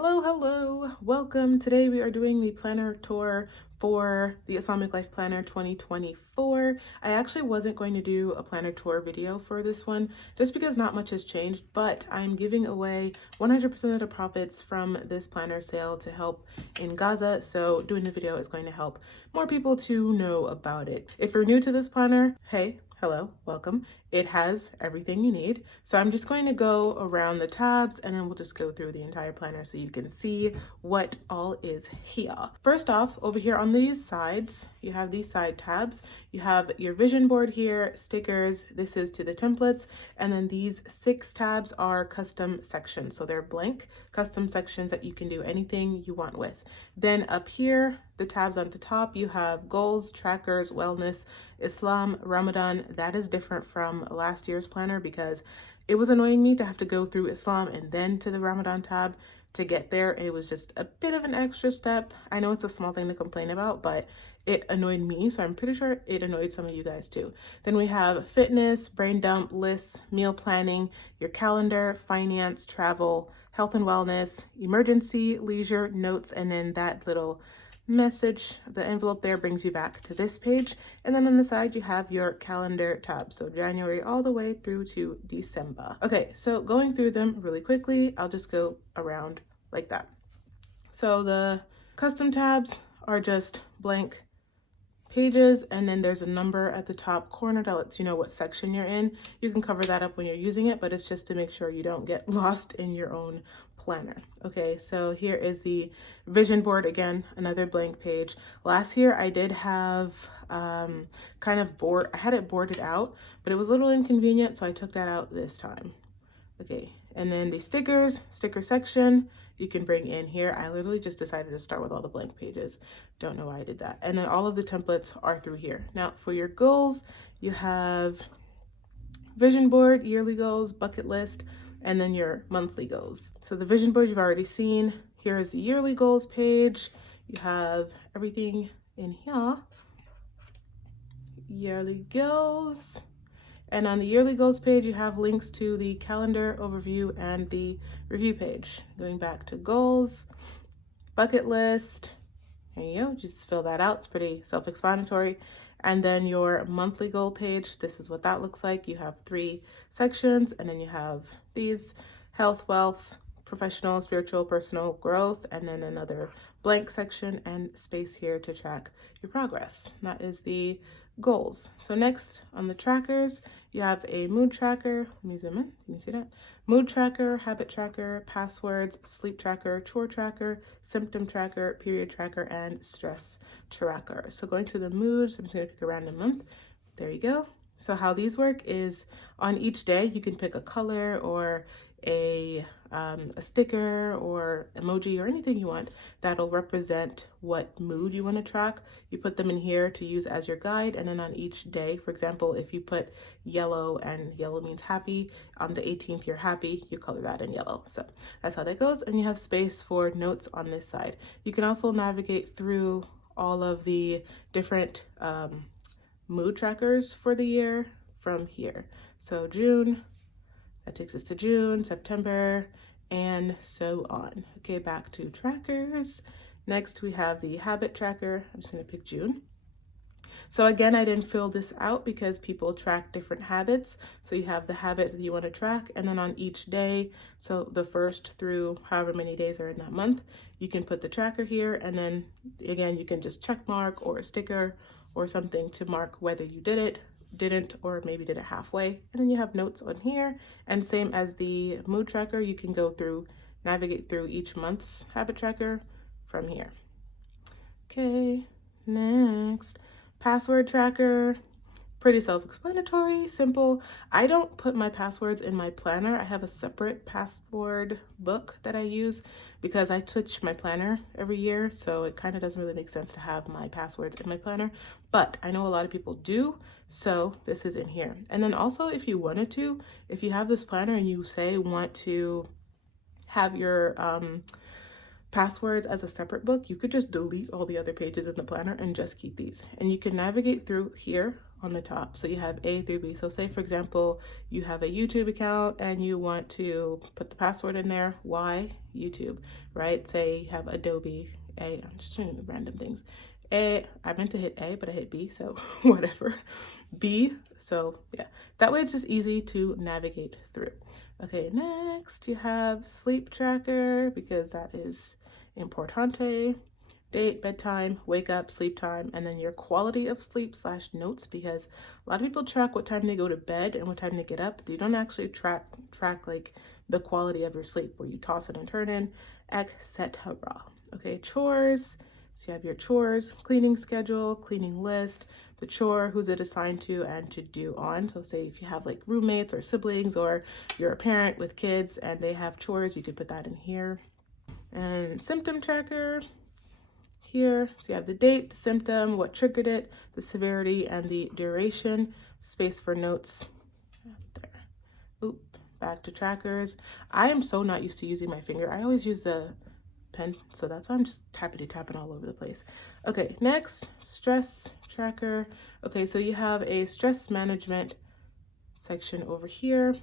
Hello, welcome. Today we are doing the planner tour for the Islamic Life Planner 2024. I actually wasn't going to do a planner tour video for this one just because not much has changed, but I'm giving away 100% of the profits from this planner sale to help in Gaza. So doing the video is going to help more people to know about it. If you're new to this planner, hey, hello, welcome. It has everything you need. So I'm just going to go around the tabs and then we'll just go through the entire planner so you can see what all is here. First off, over here on these sides, you have these side tabs. You have your vision board here, stickers, this is to the templates, and then these 6 tabs are custom sections. So they're blank custom sections that you can do anything you want with. Then up here, the tabs on the top, you have goals, trackers, wellness, Islam, Ramadan. That is different from last year's planner because it was annoying me to have to go through Islam and then to the Ramadan tab to get there. It was just a bit of an extra step. I know it's a small thing to complain about, but it annoyed me, so I'm pretty sure it annoyed some of you guys too. Then we have fitness, brain dump, lists, meal planning, your calendar, finance, travel, health and wellness, emergency, leisure, notes, and then that little message, the envelope there brings you back to this page. And then on the side you have your calendar tab, so January all the way through to December. Okay, so going through them really quickly, I'll just go around like that. So the custom tabs are just blank pages, and then there's a number at the top corner that lets you know what section you're in. You can cover that up when you're using it, but it's just to make sure you don't get lost in your own planner. Okay, so here is the vision board. Again, another blank page. Last year I did have I had it boarded out, but it was a little inconvenient, so I took that out this time. Okay, and then the stickers, sticker section, you can bring in here. I literally just decided to start with all the blank pages. Don't know why I did that. And then all of the templates are through here. Now for your goals, you have vision board, yearly goals, bucket list, and then your monthly goals. So the vision board you've already seen. Here is the yearly goals page. You have everything in here. Yearly goals. And on the yearly goals page, you have links to the calendar overview and the review page. Going back to goals, bucket list, there you go, just fill that out. It's pretty self-explanatory. And then your monthly goal page, this is what that looks like. You have 3 sections, and then you have these: health, wealth, professional, spiritual, personal growth, and then another blank section and space here to track your progress. That is the goals. So next on the trackers, you have a mood tracker. Let me zoom in. Can you see that? Mood tracker, habit tracker, passwords, sleep tracker, chore tracker, symptom tracker, period tracker, and stress tracker. So going to the moods, I'm just going to pick a random month. There you go. So how these work is on each day, you can pick a color or a sticker or emoji or anything you want that'll represent what mood you want to track. You put them in here to use as your guide, and then on each day, for example, if you put yellow and yellow means happy, on the 18th you're happy, you color that in yellow. So that's how that goes, and you have space for notes on this side. You can also navigate through all of the different mood trackers for the year from here. So June, that takes us to June, September, and so on. Okay, back to trackers. Next, we have the habit tracker. I'm just going to pick June. So again, I didn't fill this out because people track different habits. So you have the habit that you want to track, and then on each day, so the first through however many days are in that month, you can put the tracker here, and then again, you can just check mark or a sticker or something to mark whether you did it, didn't, or maybe did it halfway. And then you have notes on here, and same as the mood tracker, you can go through, navigate through each month's habit tracker from here. Okay, next, password tracker. Pretty self-explanatory, simple. I don't put my passwords in my planner. I have a separate password book that I use because I switch my planner every year, so it kind of doesn't really make sense to have my passwords in my planner, but I know a lot of people do, so this is in here. And then also, if you wanted to, if you have this planner and you say want to have your passwords as a separate book, you could just delete all the other pages in the planner and just keep these. And you can navigate through here on the top. So you have A through B. So say, for example, you have a YouTube account and you want to put the password in there, Y, YouTube, right? Say you have Adobe, A, I'm just doing random things. A, I meant to hit A, but I hit B, so whatever. B, so yeah, that way it's just easy to navigate through. Okay, next you have sleep tracker, because that is importante. Date, bedtime, wake up, sleep time, and then your quality of sleep / notes, because a lot of people track what time they go to bed and what time they get up. But you don't actually track like the quality of your sleep, where you toss it and turn in, etc. Okay, chores. So you have your chores, cleaning schedule, cleaning list, the chore, who's it assigned to and to do on. So say if you have like roommates or siblings, or you're a parent with kids and they have chores, you could put that in here. And symptom tracker here. So you have the date, the symptom, what triggered it, the severity, and the duration. Space for notes. There. Oop, back to trackers. I am so not used to using my finger. I always use the pen, so that's why I'm just tapping all over the place. Okay, next, stress tracker. Okay, so you have a stress management section over here.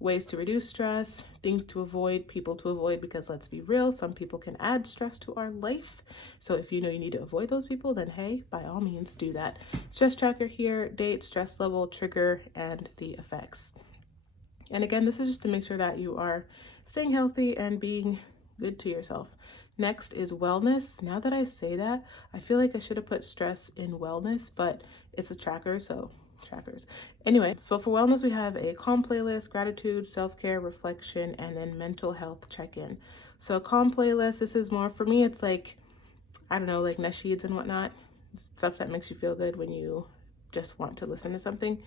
Ways to reduce stress, things to avoid, people to avoid, because let's be real, some people can add stress to our life. So if you know you need to avoid those people, then hey, by all means do that. Stress tracker here, date, stress level, trigger, and the effects. And again, this is just to make sure that you are staying healthy and being good to yourself. Next is wellness. Now that I say that, I feel like I should have put stress in wellness, but it's a tracker, so trackers. Anyway, so for wellness, we have a calm playlist, gratitude, self-care, reflection, and then mental health check-in. So calm playlist, this is more for me, it's like, I don't know, like nasheeds and whatnot, stuff that makes you feel good when you just want to listen to something.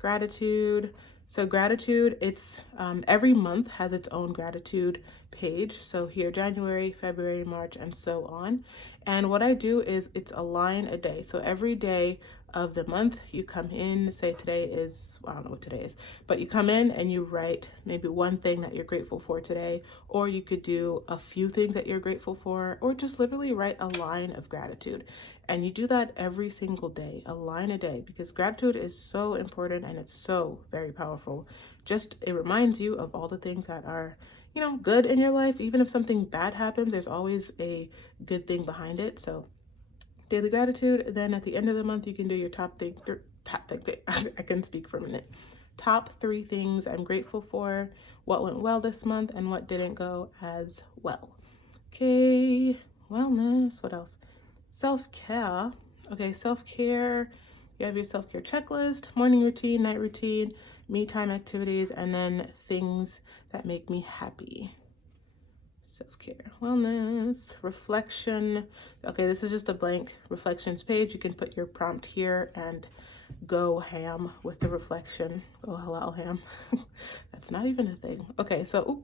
Gratitude. So gratitude, it's every month has its own gratitude page. So here, January, February, March, and so on. And what I do is it's a line a day. So every day of the month, you come in, say today is, I don't know what today is, but you come in and you write maybe one thing that you're grateful for today, or you could do a few things that you're grateful for, or just literally write a line of gratitude. And you do that every single day, a line a day, because gratitude is so important and it's so very powerful. Just, it reminds you of all the things that are, you know, good in your life. Even if something bad happens, there's always a good thing behind it. So daily gratitude. Then at the end of the month, you can do your top thing. I can speak for a minute. Top 3 things I'm grateful for, what went well this month, and what didn't go as well. Okay, wellness. What else? Self-care. Okay, self-care. You have your self-care checklist, morning routine, night routine, me time activities, and then things that make me happy. Self-care, wellness, reflection. Okay, this is just a blank reflections page. You can put your prompt here and go ham with the reflection. Go halal ham. That's not even a thing. Okay, so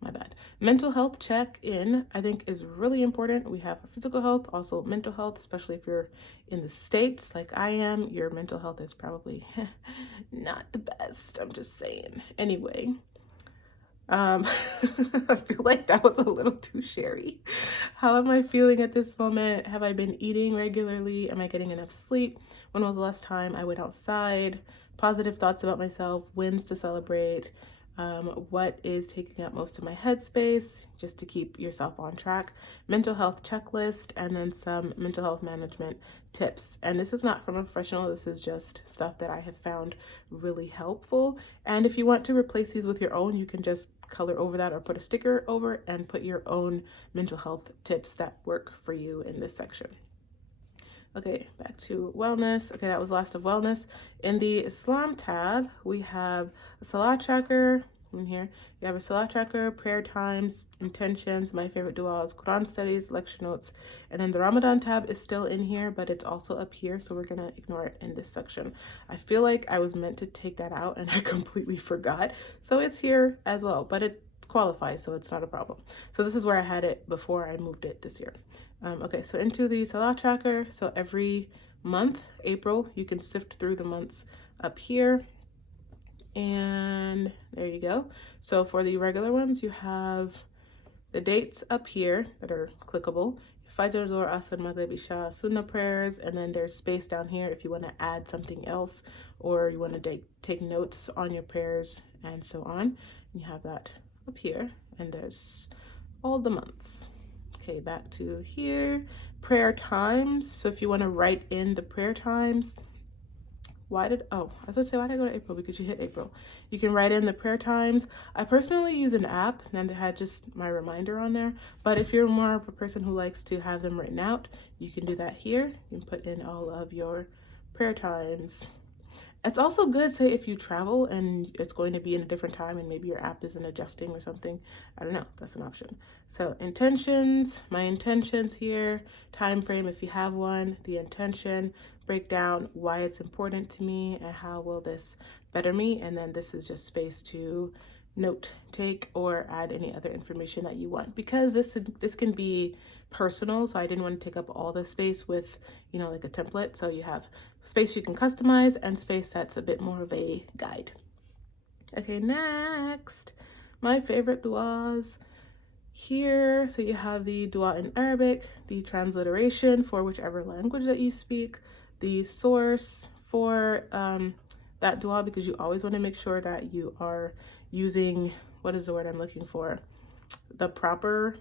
my bad. Mental health check-in, I think, is really important. We have physical health, also mental health, especially if you're in the States like I am. Your mental health is probably not the best. I'm just saying. Anyway, I feel like that was a little too sherry. How am I feeling at this moment? Have I been eating regularly? Am I getting enough sleep? When was the last time I went outside? Positive thoughts about myself, wins to celebrate. What is taking up most of my headspace, just to keep yourself on track. Mental health checklist, and then some mental health management tips. And this is not from a professional, this is just stuff that I have found really helpful. And if you want to replace these with your own, you can just color over that or put a sticker over and put your own mental health tips that work for you in this section. Okay, back to wellness. Okay, that was last of wellness. In the Islam tab, we have a Salah tracker. In here, you have a Salah tracker, prayer times, intentions, my favorite duas, Quran studies, lecture notes, and then the Ramadan tab is still in here, but it's also up here, so we're gonna ignore it in this section. I feel like I was meant to take that out and I completely forgot, so it's here as well, but it qualifies, so it's not a problem. So this is where I had it before I moved it this year. Okay, so into the Salah tracker, so every month, April, you can sift through the months up here, and there you go. So for the regular ones, you have the dates up here that are clickable. Fajr, Zohr, Asr, Maghrib, Isha, Sunnah prayers, and then there's space down here if you want to add something else or you want to take notes on your prayers and so on. And you have that up here, and there's all the months. Okay, back to here, prayer times. So if you want to write in the prayer times, I was about to say, why did I go to April? Because you hit April. You can write in the prayer times. I personally use an app and it had just my reminder on there. But if you're more of a person who likes to have them written out, you can do that here. You can put in all of your prayer times. It's also good, say, if you travel and it's going to be in a different time and maybe your app isn't adjusting or something. I don't know. That's an option. So intentions, my intentions here, time frame if you have one, the intention, break down why it's important to me and how will this better me. And then this is just space to note take or add any other information that you want, because this can be personal, so I didn't want to take up all the space with, you know, like a template. So you have space you can customize and space that's a bit more of a guide. Okay, next, my favorite duas here. So you have the dua in Arabic, the transliteration for whichever language that you speak, the source for that dua, because you always want to make sure that you are using, what is the word I'm looking for? The proper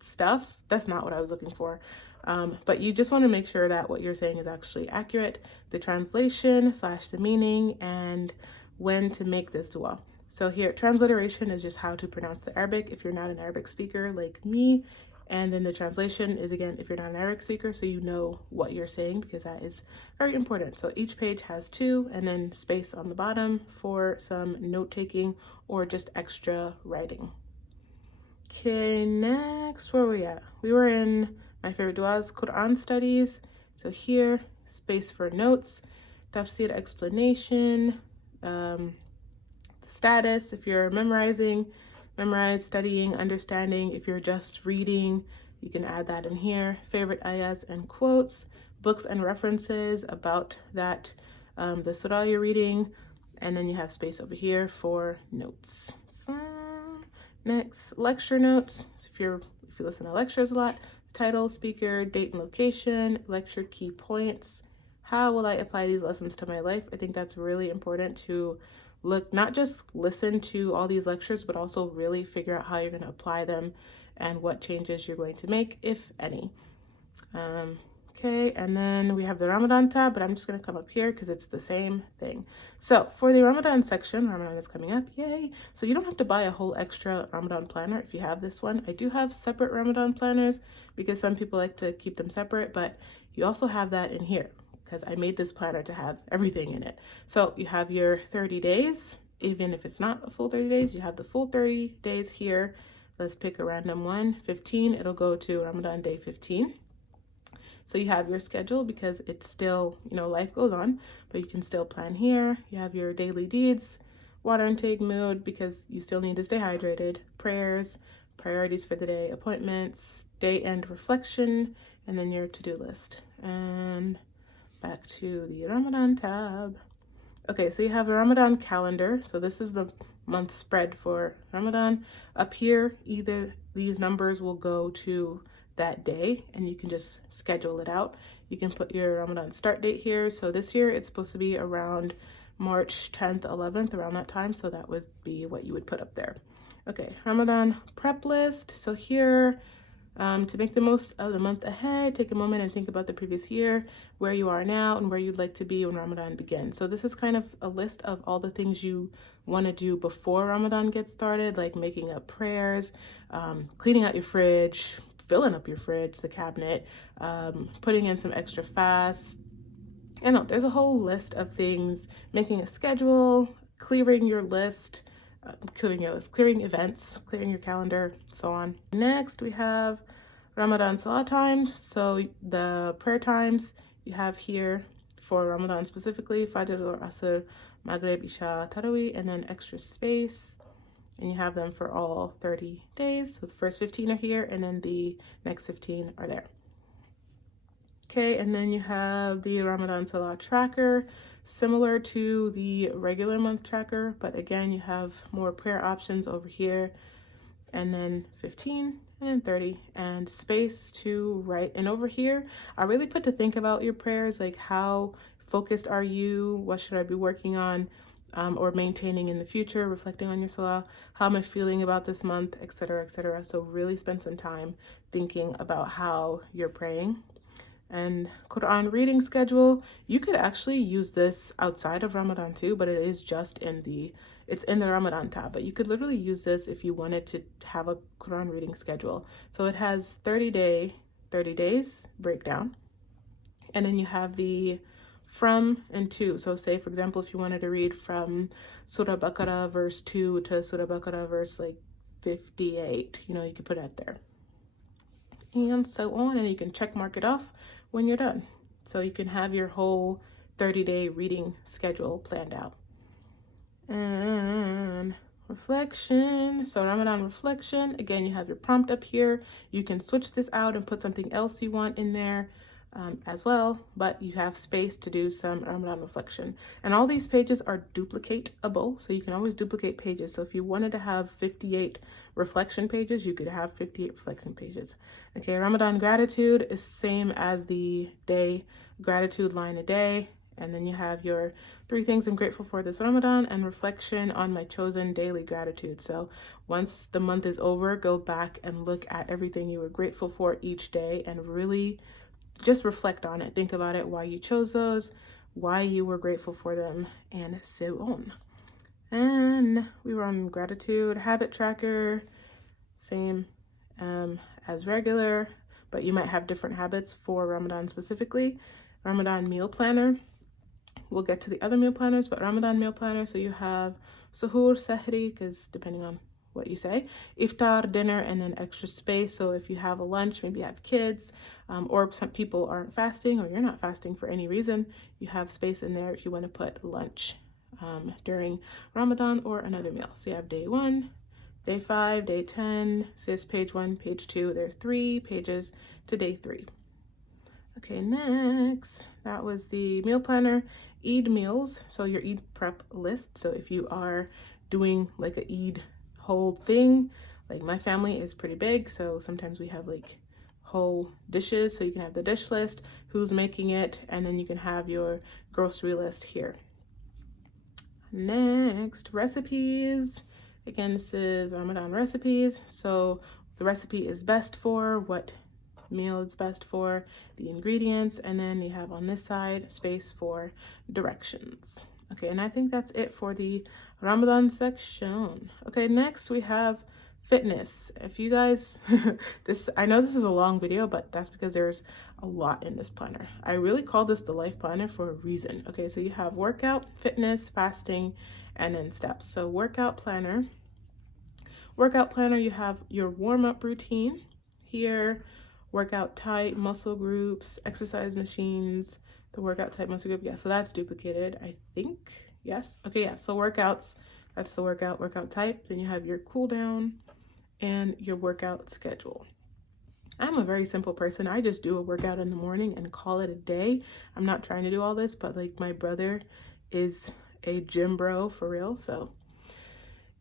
stuff. That's not what I was looking for. But you just want to make sure that what you're saying is actually accurate, the translation / the meaning, and when to make this dua. So here, transliteration is just how to pronounce the Arabic if you're not an Arabic speaker like me. And then the translation is, again, if you're not an Arabic speaker, so you know what you're saying, because that is very important. So each page has 2, and then space on the bottom for some note-taking or just extra writing. Okay, next, where were we at? We were in my favorite duas, Quran studies. So here, space for notes, tafsir explanation, status, if you're memorizing, memorize, studying, understanding. If you're just reading, you can add that in here. Favorite ayahs and quotes, books and references about that, the surah you're reading, and then you have space over here for notes. So, next, lecture notes. So if you listen to lectures a lot, title, speaker, date and location, lecture key points. How will I apply these lessons to my life? I think that's really important to look, not just listen to all these lectures, but also really figure out how you're going to apply them and what changes you're going to make, if any. Okay, and then we have the Ramadan tab, but I'm just going to come up here because it's the same thing. So for the Ramadan section, Ramadan is coming up, yay. So you don't have to buy a whole extra Ramadan planner if you have this one. I do have separate Ramadan planners because some people like to keep them separate, but you also have that in here because I made this planner to have everything in it. So you have your 30 days, even if it's not a full 30 days, you have the full 30 days here. Let's pick a random one, 15, it'll go to Ramadan day 15. So you have your schedule because it's still, you know, life goes on, but you can still plan here. You have your daily deeds, water intake, mood, because you still need to stay hydrated, prayers, priorities for the day, appointments, day end reflection, and then your to-do list. And back to the Ramadan tab. Okay, so you have a Ramadan calendar. So this is the month spread for Ramadan. Up here, either these numbers will go to that day and you can just schedule it out. You can put your Ramadan start date here. So this year it's supposed to be around March 10th, 11th, around that time. So that would be what you would put up there. Okay, Ramadan prep list. So here, to make the most of the month ahead, take a moment and think about the previous year, where you are now, and where you'd like to be when Ramadan begins. So this is kind of a list of all the things you want to do before Ramadan gets started, like making up prayers, cleaning out your fridge, filling up your fridge, the cabinet, putting in some extra fasts. I know there's a whole list of things, making a schedule, clearing your list, clearing events, clearing your calendar, so on. Next, we have Ramadan Salah times. So the prayer times you have here for Ramadan specifically, Fajr or Asr, Maghrib, Isha, Tarawih, and then extra space. And you have them for all 30 days. So the first 15 are here, and then the next 15 are there. Okay, and then you have the Ramadan Salah tracker, similar to the regular month tracker, but again, you have more prayer options over here. and then 15, and then 30, and space to write. And over here, I really put to think about your prayers, like how focused are you? What should I be working on or maintaining in the future? Reflecting on your salah. How am I feeling about this month, etc., etc. So really spend some time thinking about how you're praying. And Quran reading schedule, you could actually use this outside of Ramadan too, but it is just it's in the Ramadan tab. But you could literally use this if you wanted to have a Quran reading schedule. So it has 30 days breakdown. And then you have the from and to. So say, for example, if you wanted to read from Surah Baqarah verse 2 to Surah Baqarah verse like 58, you could put that there. And so on, and you can check mark it off when you're done. So you can have your whole 30-day reading schedule planned out. And reflection. So Ramadan reflection, again, you have your prompt up here. You can switch this out and put something else you want in there as well, but you have space to do some Ramadan reflection. And all these pages are duplicatable, so you can always duplicate pages. So if you wanted to have 58 reflection pages, you could have 58 reflection pages. Okay, Ramadan gratitude is same as the day gratitude line a day. And then you have your 3 things I'm grateful for this Ramadan and reflection on my chosen daily gratitude. So once the month is over, go back and look at everything you were grateful for each day and really just reflect on it. Think about it, why you chose those, why you were grateful for them, and so on. And we were on gratitude habit tracker, same as regular, but you might have different habits for Ramadan specifically. Ramadan meal planner. We'll get to the other meal planners, but Ramadan meal planner. So you have suhoor, sahri, because depending on what you say, iftar, dinner, and then extra space. So if you have a lunch, maybe you have kids, or some people aren't fasting, or you're not fasting for any reason, you have space in there if you want to put lunch during Ramadan or another meal. So you have day 1, day 5, day 10, says page 1, page 2. There are 3 pages to day 3. Okay, next, that was the meal planner. Eid meals, so your Eid prep list. So if you are doing like a Eid whole thing, like my family is pretty big, so sometimes we have like whole dishes. So you can have the dish list, who's making it, and then you can have your grocery list here. Next, recipes. Again, this is Ramadan recipes. So the recipe is best for, what meal it's best for, the ingredients, and then you have on this side space for directions. Okay, and I think that's it for the Ramadan section. Okay, next we have fitness. If you guys I know this is a long video, but that's because there's a lot in this planner. I really call this the life planner for a reason. Okay, so you have workout, fitness, fasting, and then steps. So workout planner, you have your warm-up routine here, workout type, muscle groups, exercise machines, the workout type, muscle group. Yeah, so that's duplicated, I think. Yes. Okay, yeah. So workouts, that's the workout type. Then you have your cool down and your workout schedule. I'm a very simple person. I just do a workout in the morning and call it a day. I'm not trying to do all this, but like my brother is a gym bro for real. So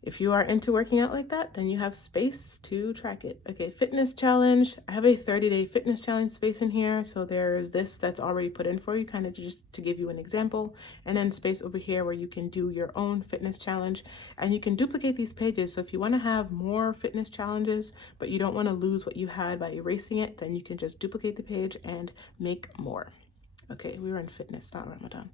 if you are into working out like that, then you have space to track it. Okay, fitness challenge. I have a 30-day fitness challenge space in here. So there's this that's already put in for you, kind of just to give you an example. And then space over here where you can do your own fitness challenge. And you can duplicate these pages. So if you want to have more fitness challenges, but you don't want to lose what you had by erasing it, then you can just duplicate the page and make more. Okay, we were in fitness, not Ramadan.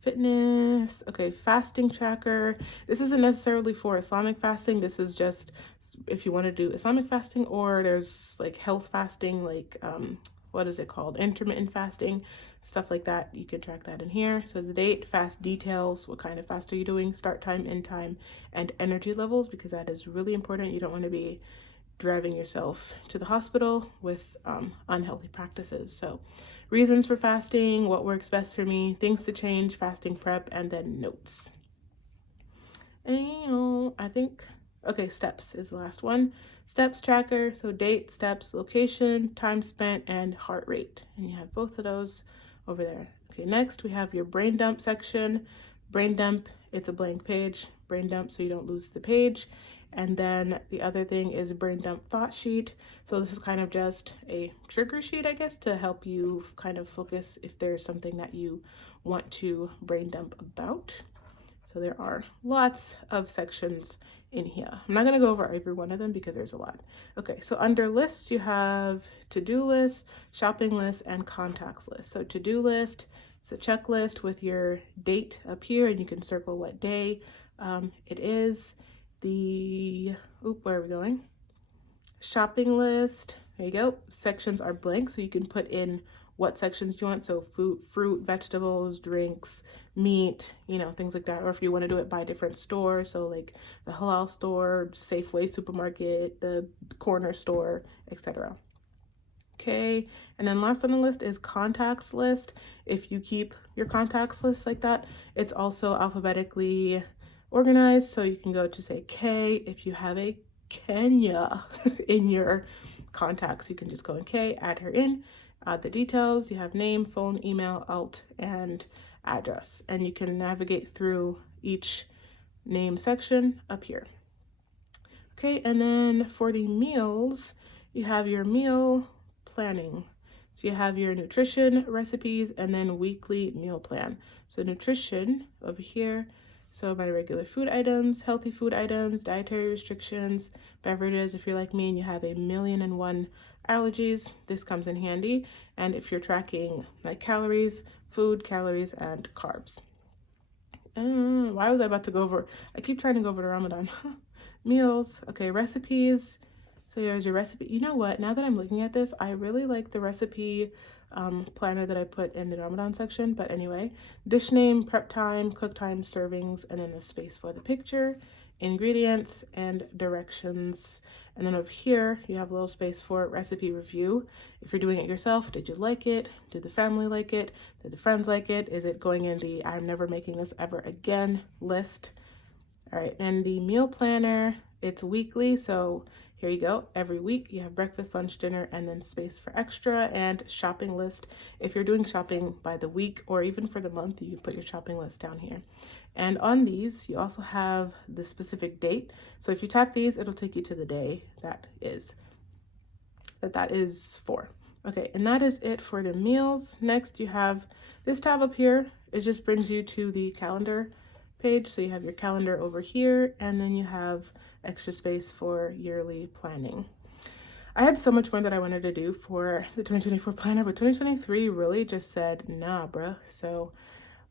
Fitness. Okay, fasting tracker. This isn't necessarily for Islamic fasting. This is just if you want to do Islamic fasting, or there's like health fasting, like what is it called? Intermittent fasting, stuff like that. You can track that in here. So the date, fast details, what kind of fast are you doing, start time, end time, and energy levels, because that is really important. You don't want to be driving yourself to the hospital with unhealthy practices. So reasons for fasting, what works best for me, things to change, fasting prep, and then notes. And I think, okay, steps is the last one. Steps tracker, so date, steps, location, time spent, and heart rate. And you have both of those over there. Okay, next we have your brain dump section. Brain dump it's a blank page, brain dump, so you don't lose the page. And then the other thing is a brain dump thought sheet. So this is kind of just a trigger sheet, I guess, to help you kind of focus if there's something that you want to brain dump about. So there are lots of sections in here. I'm not going to go over every one of them because there's a lot. Okay, so under lists, you have to-do list, shopping list, and contacts list. So to-do list, it's a checklist with your date up here, and you can circle what day it is. Where are we going? Shopping list, there you go. Sections are blank, so you can put in what sections you want. So fruit, vegetables, drinks, meat, things like that. Or if you want to do it by different store, so like the halal store, Safeway supermarket, the corner store, etc. Okay, and then last on the list is contacts list. If you keep your contacts list like that, it's also alphabetically organized, so you can go to say K. If you have a Kenya in your contacts, you can just go in K, add her in, add the details. You have name, phone, email, alt, and address, and you can navigate through each name section up here. Okay, and then for the meals, you have your meal planning. So you have your nutrition, recipes, and then weekly meal plan. So nutrition over here, so my regular food items, healthy food items, dietary restrictions, beverages. If you're like me and you have 1,000,001 allergies, this comes in handy. And if you're tracking like calories, food, calories, and carbs. Why was I about to go over? I keep trying to go over to Ramadan. Meals. Okay, recipes. So here's your recipe. You know what? Now that I'm looking at this, I really like the recipe planner that I put in the Ramadan section. But anyway, dish name, prep time, cook time, servings, and then a space for the picture, ingredients, and directions. And then over here, you have a little space for recipe review. If you're doing it yourself, did you like it? Did the family like it? Did the friends like it? Is it going in the I'm never making this ever again list? All right, and the meal planner, it's weekly, so here you go. Every week you have breakfast, lunch, dinner, and then space for extra, and shopping list. If you're doing shopping by the week or even for the month, you can put your shopping list down here. And on these, you also have the specific date. So if you tap these, it'll take you to the day that is for. Okay, and that is it for the meals. Next, you have this tab up here. It just brings you to the calendar page. So you have your calendar over here, and then you have extra space for yearly planning. I had so much more that I wanted to do for the 2024 planner, but 2023 really just said, nah, bruh. So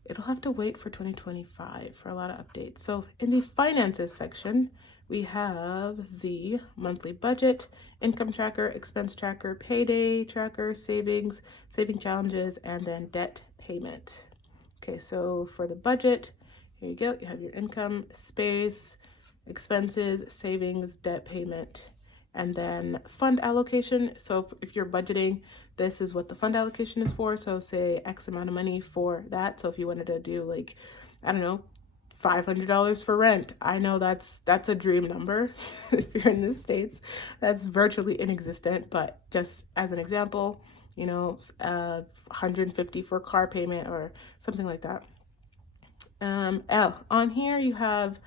it'll have to wait for 2025 for a lot of updates. So in the finances section, we have the monthly budget, income tracker, expense tracker, payday tracker, saving challenges, and then debt payment. Okay, so for the budget, here you go. You have your income, space, expenses, savings, debt payment, and then fund allocation. So if you're budgeting, this is what the fund allocation is for. So say X amount of money for that. So if you wanted to do like, I don't know, $500 for rent. I know that's a dream number. If you're in the States, that's virtually inexistent, but just as an example, 150 for car payment or something like that. On here you have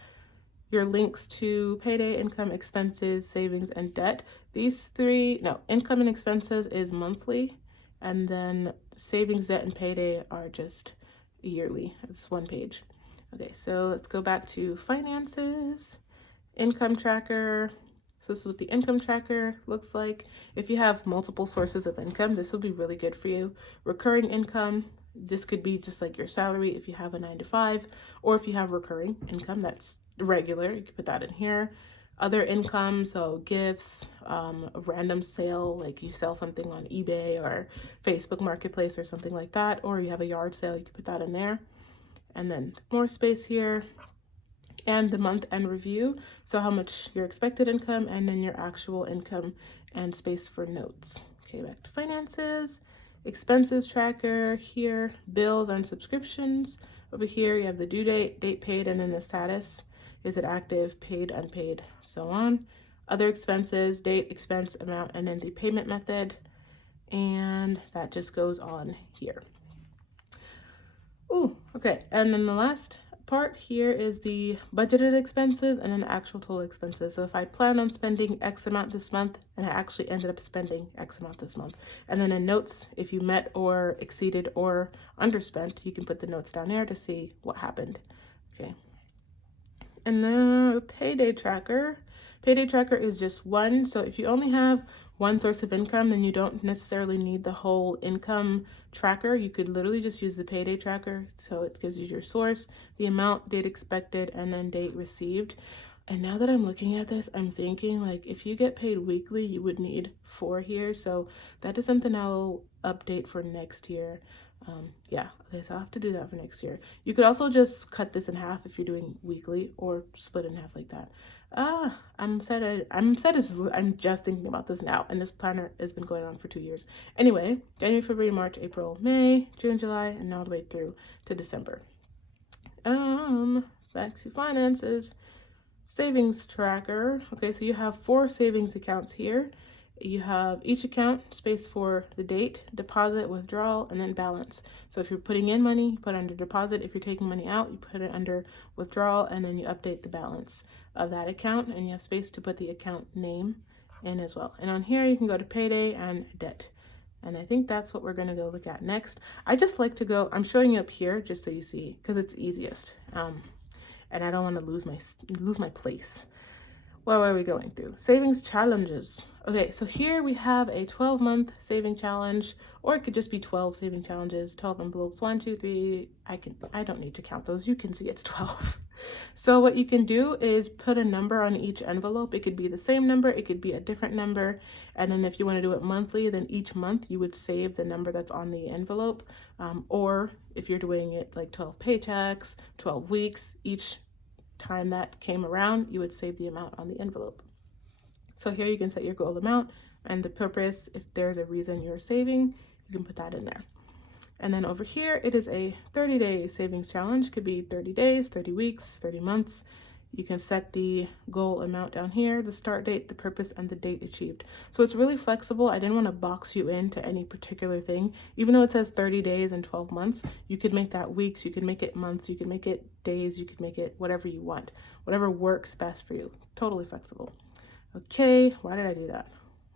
your links to payday, income, expenses, savings, and debt. Income and expenses is monthly, and then savings, debt, and payday are just yearly. It's one page. Okay, so let's go back to finances, income tracker. So this is what the income tracker looks like. If you have multiple sources of income, this will be really good for you. Recurring income, this could be just like your salary if you have a 9-to-5, or if you have recurring income that's regular, you can put that in here. Other income, so gifts, a random sale, like you sell something on eBay or Facebook Marketplace or something like that, or you have a yard sale, you can put that in there. And then more space here, and the month end review, so how much your expected income, and then your actual income, and space for notes. Okay, back to finances, expenses tracker here, bills and subscriptions. Over here you have the due date, date paid, and then the status. Is it active, paid, unpaid, so on. Other expenses, date, expense, amount, and then the payment method. And that just goes on here. Ooh, okay. And then the last part here is the budgeted expenses and then actual total expenses. So if I plan on spending X amount this month and I actually ended up spending X amount this month. And then in notes, if you met or exceeded or underspent, you can put the notes down there to see what happened. Okay. And the payday tracker. Payday tracker is just one. So if you only have one source of income, then you don't necessarily need the whole income tracker. You could literally just use the payday tracker. So it gives you your source, the amount, date expected, and then date received. And now that I'm looking at this, I'm thinking like if you get paid weekly, you would need 4 here. So that is something I'll update for next year. Yeah, okay, so I'll have to do that for next year. You could also just cut this in half if you're doing weekly, or split in half like that. I'm just thinking about this now, and this planner has been going on for 2 years. Anyway, January, February, March, April, May, June, July, and all the way through to December. Back to finances. Savings tracker. Okay, so you have 4 savings accounts here. You have each account space for the date, deposit, withdrawal, and then balance. So if you're putting in money, you put it under deposit. If you're taking money out, you put it under withdrawal, and then you update the balance of that account, and you have space to put the account name in as well. And on here, you can go to payday and debt. And I think that's what we're going to go look at next. I just like to go, I'm showing you up here just so you see, because it's easiest. And I don't want to lose my place. What are we going through? Savings challenges. Okay, so here we have a 12-month saving challenge, or it could just be 12 saving challenges, 12 envelopes, 1, 2, 3. I don't need to count those. You can see it's 12. So what you can do is put a number on each envelope. It could be the same number, it could be a different number. And then if you want to do it monthly, then each month you would save the number that's on the envelope. Or if you're doing it like 12 paychecks, 12 weeks, each time that came around, you would save the amount on the envelope. So here you can set your goal amount and the purpose. If there's a reason you're saving, you can put that in there. And then over here, it is a 30-day savings challenge. Could be 30 days, 30 weeks, 30 months. You can set the goal amount down here, the start date, the purpose, and the date achieved. So it's really flexible. I didn't want to box you into any particular thing. Even though it says 30 days and 12 months, you could make that weeks, you could make it months, you could make it days, you could make it whatever you want, whatever works best for you. Totally flexible. Okay, why did I do that?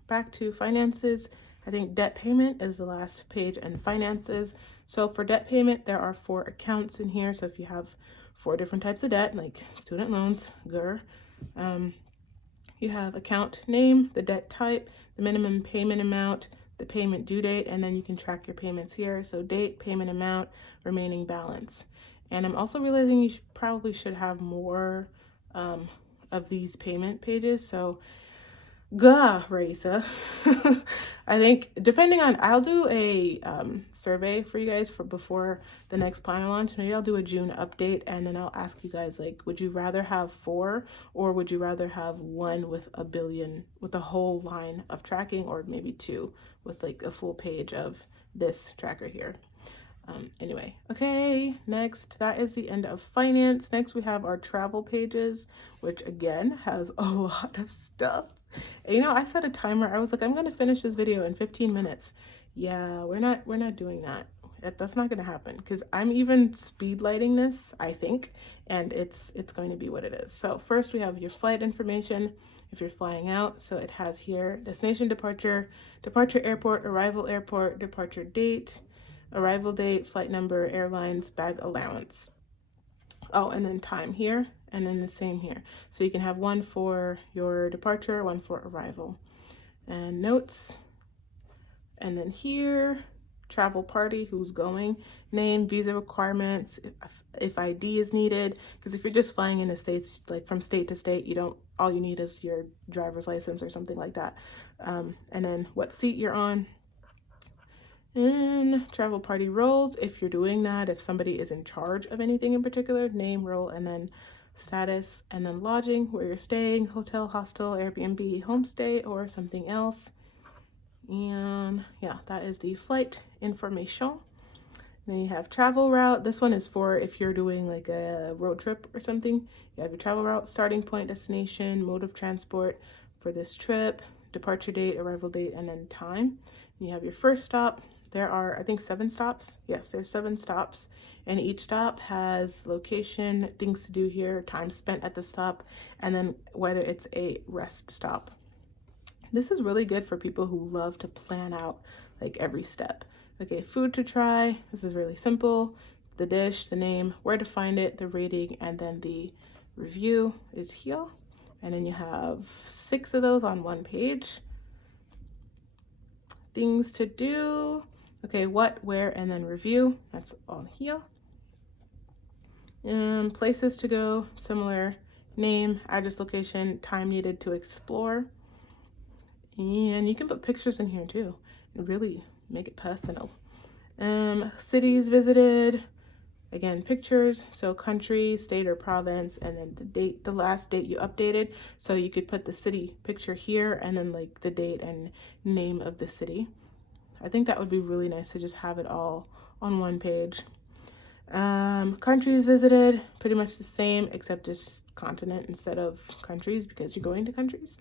Back to finances. I think debt payment is the last page, and finances. So for debt payment, there are 4 accounts in here. So if you have 4 different types of debt, like student loans, you have account name, the debt type, the minimum payment amount, the payment due date, and then you can track your payments here. So date, payment amount, remaining balance. And I'm also realizing you probably should have more of these payment pages. So Raisa. I think depending on, I'll do a survey for you guys for before the next planner launch. Maybe I'll do a June update, and then I'll ask you guys, like, would you rather have 4, or would you rather have 1 with a billion, with a whole line of tracking, or maybe 2 with like a full page of this tracker here. Anyway, okay, next, that is the end of finance. Next, we have our travel pages, which again has a lot of stuff. And, you know, I set a timer. I was like, I'm gonna finish this video in 15 minutes. Yeah, we're not doing that. That's not gonna happen, because I'm even speed lighting this, I think, and it's going to be what it is. So first we have your flight information if you're flying out. So it has here destination, departure, airport, airport, departure date, arrival date, flight number, airlines, bag allowance. Oh, and then time here, and then the same here. So you can have 1 for your departure, 1 for arrival. And notes. And then here, travel party, who's going, name, visa requirements, if ID is needed. Because if you're just flying in the States, like from state to state, all you need is your driver's license or something like that. And then what seat you're on. And travel party roles, if you're doing that, if somebody is in charge of anything in particular, name, role, and then status. And then lodging, where you're staying, hotel, hostel, Airbnb, homestay, or something else. And yeah, that is the flight information. Then you have travel route. This one is for if you're doing like a road trip or something. You have your travel route, starting point, destination, mode of transport for this trip, departure date, arrival date, and then time. You have your first stop, There are, I think, 7 stops. Yes, there's 7 stops, and each stop has location, things to do here, time spent at the stop, and then whether it's a rest stop. This is really good for people who love to plan out like every step. Okay, food to try. This is really simple. The dish, the name, where to find it, the rating, and then the review is here. And then you have 6 of those on one page. Things to do. Okay, what, where, and then review. That's all here. Places to go, similar. Name, address, location, time needed to explore. And you can put pictures in here too and really make it personal. Cities visited, again, pictures, so country, state, or province, and then the date, the last date you updated. So you could put the city picture here and then like the date and name of the city. I think that would be really nice to just have it all on one page. Countries visited, pretty much the same except just continent instead of countries because you're going to countries.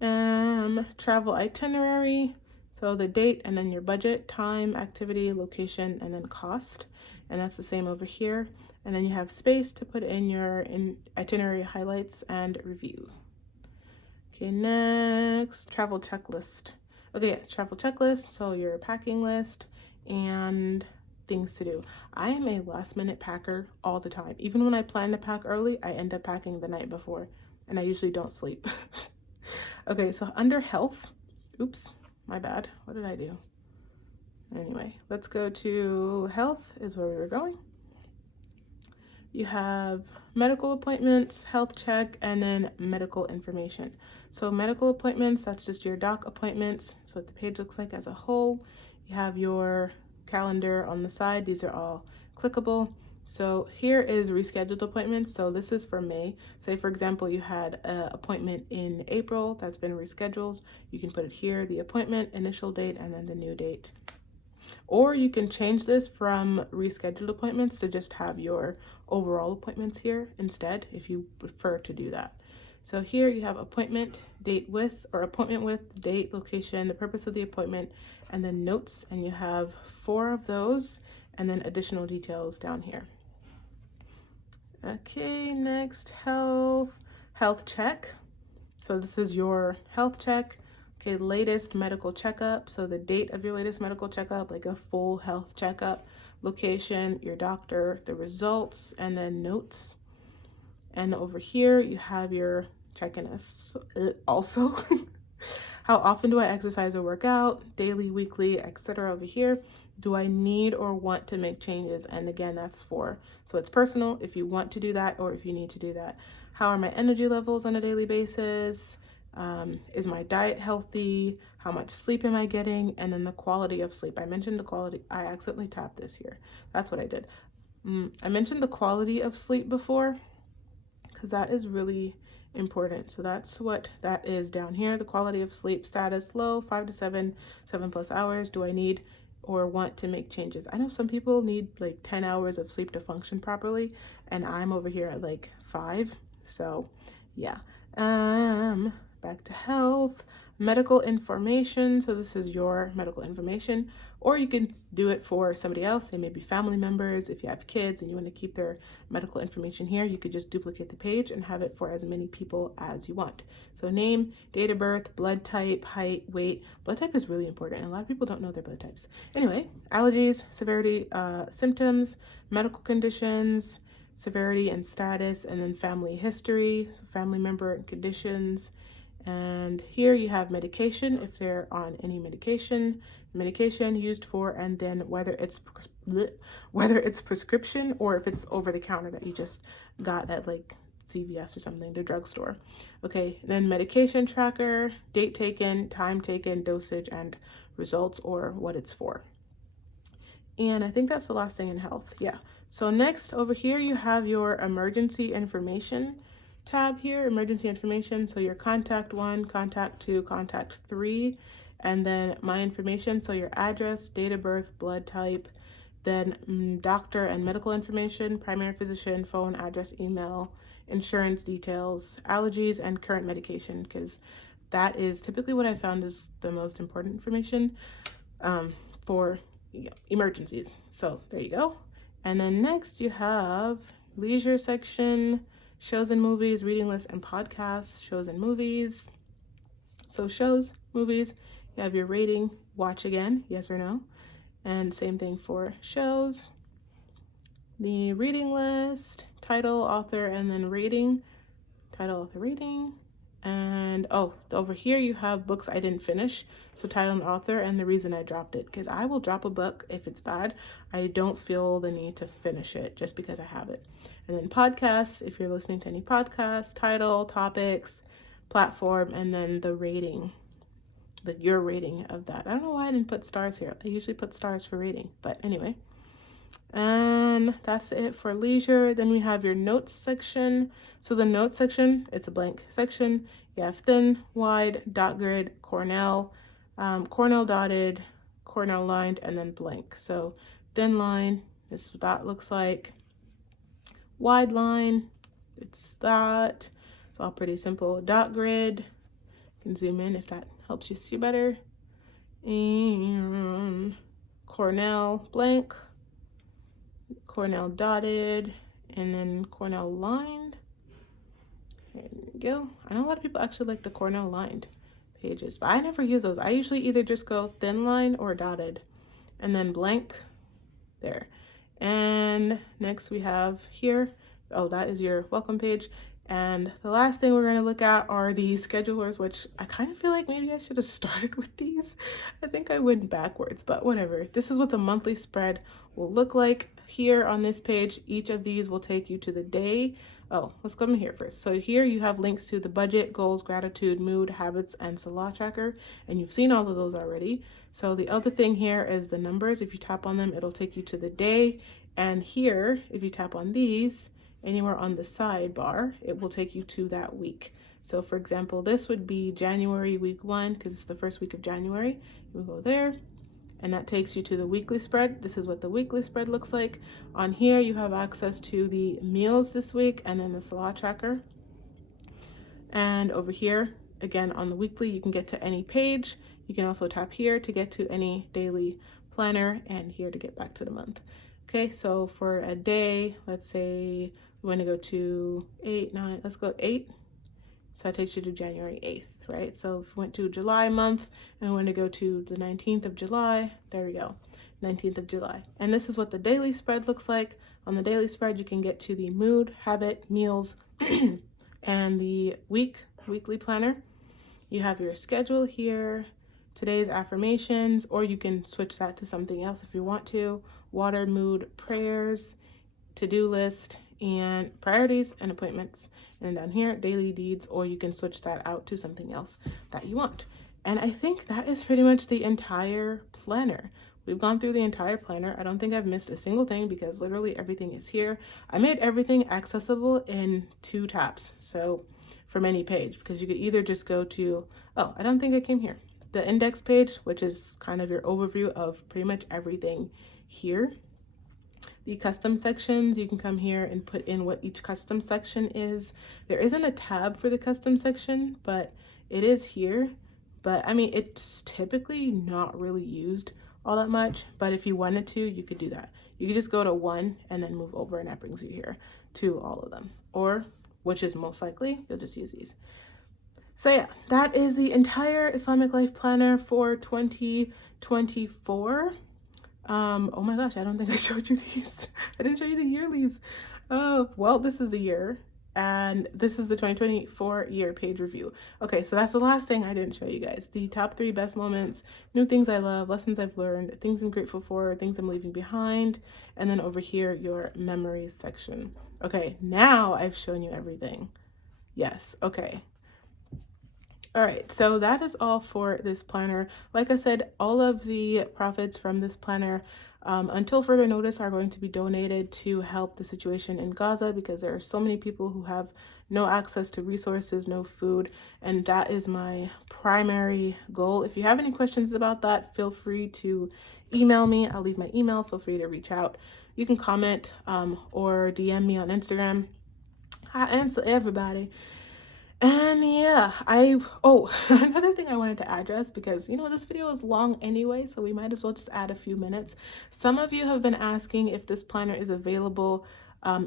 Travel itinerary, so the date and then your budget, time, activity, location, and then cost, and that's the same over here. And then you have space to put in your itinerary highlights and review. Okay, next, travel checklist. Okay, travel checklist, so your packing list and things to do. I am a last minute packer all the time. Even when I plan to pack early, I end up packing the night before, and I usually don't sleep. Okay, so under health, oops, my bad. What did I do? Anyway, let's go to health is where we were going. You have medical appointments, health check, and then medical information. So medical appointments, that's just your doc appointments. So what the page looks like as a whole. You have your calendar on the side. These are all clickable. So here is rescheduled appointments. So this is for May. Say for example, you had an appointment in April that's been rescheduled. You can put it here, the appointment, initial date, and then the new date. Or you can change this from rescheduled appointments to just have your overall appointments here instead, if you prefer to do that. So here you have appointment, date with, or appointment with, date, location, the purpose of the appointment, and then notes, and you have 4 of those, and then additional details down here. Okay, next, health check. So this is your health check. Okay, latest medical checkup. So the date of your latest medical checkup, like a full health checkup, location, your doctor, the results, and then notes. And over here, you have your check-in also. How often do I exercise or work out? Daily, weekly, etc. over here. Do I need or want to make changes? And again, that's for, so it's personal if you want to do that or if you need to do that. How are my energy levels on a daily basis? Is my diet healthy? How much sleep am I getting? And then the quality of sleep. I mentioned the quality. I accidentally tapped this here. That's what I did. I mentioned the quality of sleep before because that is really important. So that's what that is down here. The quality of sleep status low, 5 to 7, 7+ hours. Do I need or want to make changes? I know some people need like 10 hours of sleep to function properly, and I'm over here at like 5. So yeah. Back to health, medical information. So this is your medical information, or you can do it for somebody else. They may be family members. If you have kids and you want to keep their medical information here, you could just duplicate the page and have it for as many people as you want. So name, date of birth, blood type, height, weight. Blood type is really important, and a lot of people don't know their blood types. Anyway, allergies, severity, symptoms, medical conditions, severity and status, and then family history, so family member and conditions. And here you have medication, if they're on any medication used for, and then whether it's prescription or if it's over the counter that you just got at like CVS or something, the drugstore. Okay, then medication tracker, date taken, time taken, dosage, and results or what it's for. And I think that's the last thing in health. Yeah. So next over here, you have your emergency information tab here, emergency information. So your contact 1, contact 2, contact 3, and then my information. So your address, date of birth, blood type, then doctor and medical information, primary physician, phone, address, email, insurance details, allergies, and current medication, because that is typically what I found is the most important information. for emergencies. So there you go. And then next you have leisure section, shows and movies, reading list and podcasts, shows and movies. So shows, movies, you have your rating, watch again, yes or no. And same thing for shows. The reading list, title, author, and then rating. Title, author, rating. And over here you have books I didn't finish. So title and author and the reason I dropped it. Because I will drop a book if it's bad. I don't feel the need to finish it just because I have it. And then podcasts, if you're listening to any podcasts, title, topics, platform, and then the rating. Your rating of that. I don't know why I didn't put stars here. I usually put stars for rating. But anyway. And that's it for leisure. Then we have your notes section. So the notes section, it's a blank section. You have thin, wide, dot grid, Cornell, Cornell dotted, Cornell lined, and then blank. So thin line, this is what that looks like. Wide line, it's that. It's all pretty simple. Dot grid, you can zoom in if that helps you see better. And Cornell blank, Cornell dotted, and then Cornell lined. There you go. I know a lot of people actually like the Cornell lined pages, but I never use those. I usually either just go thin line or dotted, and then blank there. And next we have here, that is your welcome page. And the last thing we're going to look at are the schedulers, which I kind of feel like maybe I should have started with these. I think I went backwards, but whatever. This is what the monthly spread will look like. Here on this page, each of these will take you to the day. Let's go in here first. So here you have links to the budget, goals, gratitude, mood, habits, and Salah tracker. And you've seen all of those already. So the other thing here is the numbers. If you tap on them, it'll take you to the day. And here, if you tap on these, anywhere on the sidebar, it will take you to that week. So for example, this would be January week 1 because it's the first week of January. We'll go there and that takes you to the weekly spread. This is what the weekly spread looks like. On here, you have access to the meals this week and then the Salah tracker. And over here, again, on the weekly, you can get to any page. You can also tap here to get to any daily planner and here to get back to the month. Okay, so for a day, let's say we want to go to 8, 9, let's go 8. So that takes you to January 8th, right? So if we went to July month and we want to go to the 19th of July, there we go, 19th of July. And this is what the daily spread looks like. On the daily spread, you can get to the mood, habit, meals, and the weekly planner. You have your schedule here, today's affirmations, or you can switch that to something else if you want to. Water, mood, prayers, to-do list, and priorities and appointments. And down here, daily deeds, or you can switch that out to something else that you want. And I think that is pretty much the entire planner. We've gone through the entire planner. I don't think I've missed a single thing because literally everything is here. I made everything accessible in 2 taps. So from any page, because you could either just go to, I don't think I came here. The index page, which is kind of your overview of pretty much everything here. The custom sections, you can come here and put in what each custom section is. There isn't a tab for the custom section, but it is here. But I mean, it's typically not really used all that much, but if you wanted to, you could do that. You could just go to 1 and then move over and that brings you here to all of them. Or, which is most likely, you'll just use these. So yeah, that is the entire Islamic Life Planner for 2024. Oh my gosh, I don't think I showed you these. I didn't show you the yearlies. Well, this is the year, and this is the 2024 year page review. Okay, so that's the last thing I didn't show you guys. The top 3 best moments, new things I love, lessons I've learned, things I'm grateful for, things I'm leaving behind, and then over here, your memories section. Okay, now I've shown you everything. Yes, okay. All right, so that is all for this planner. Like I said, all of the profits from this planner, until further notice, are going to be donated to help the situation in Gaza because there are so many people who have no access to resources, no food, and that is my primary goal. If you have any questions about that, feel free to email me. I'll leave my email. Feel free to reach out. You can comment or DM me on Instagram. I answer everybody. And yeah, another thing I wanted to address, because this video is long anyway, so we might as well just add a few minutes. Some of you have been asking if this planner is available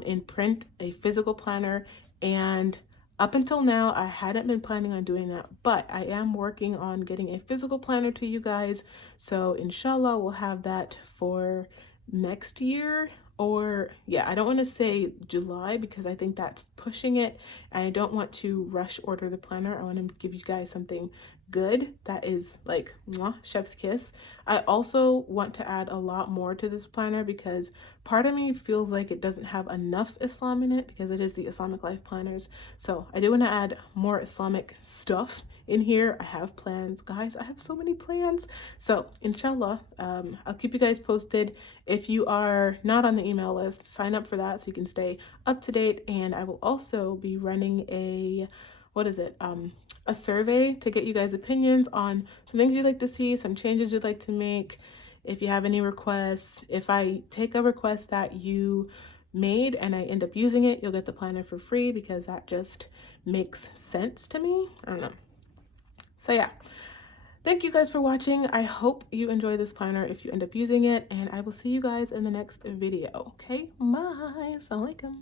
in print, a physical planner, and up until now I hadn't been planning on doing that, but I am working on getting a physical planner to you guys, so inshallah we'll have that for next year. Or yeah, I don't want to say July because I think that's pushing it, and I don't want to rush order the planner. I want to give you guys something good that is like mwah, chef's kiss. I also want to add a lot more to this planner because part of me feels like it doesn't have enough Islam in it because it is the Islamic life planners. So I do want to add more Islamic stuff in here. I have plans, guys. I have so many plans. So inshallah, I'll keep you guys posted. If you are not on the email list, sign up for that so you can stay up to date. And I will also be running a survey to get you guys opinions on some things you'd like to see, some changes you'd like to make. If you have any requests, if I take a request that you made and I end up using it, you'll get the planner for free because that just makes sense to me. I don't know. So yeah, thank you guys for watching. I hope you enjoy this planner if you end up using it, and I will see you guys in the next video. Okay, bye. Assalamu alaikum.